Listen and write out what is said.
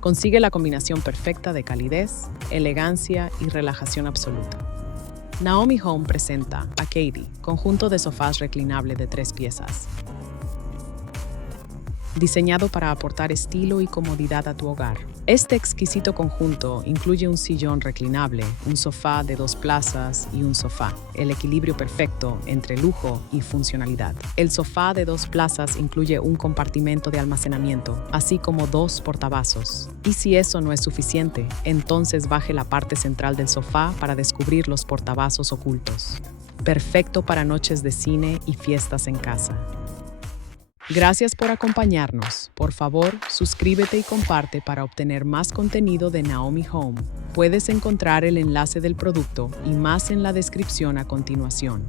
Consigue la combinación perfecta de calidez, elegancia y relajación absoluta. Naomi Home presenta Añadir, conjunto de sofás reclinable de 3 piezas. Diseñado para aportar estilo y comodidad a tu hogar. Este exquisito conjunto incluye un sillón reclinable, un sofá de 2 plazas y un sofá, el equilibrio perfecto entre lujo y funcionalidad. El sofá de 2 plazas incluye un compartimento de almacenamiento, así como 2 portavasos. Y si eso no es suficiente, entonces baje la parte central del sofá para descubrir los portavasos ocultos. Perfecto para noches de cine y fiestas en casa. Gracias por acompañarnos. Por favor, suscríbete y comparte para obtener más contenido de Naomi Home. Puedes encontrar el enlace del producto y más en la descripción a continuación.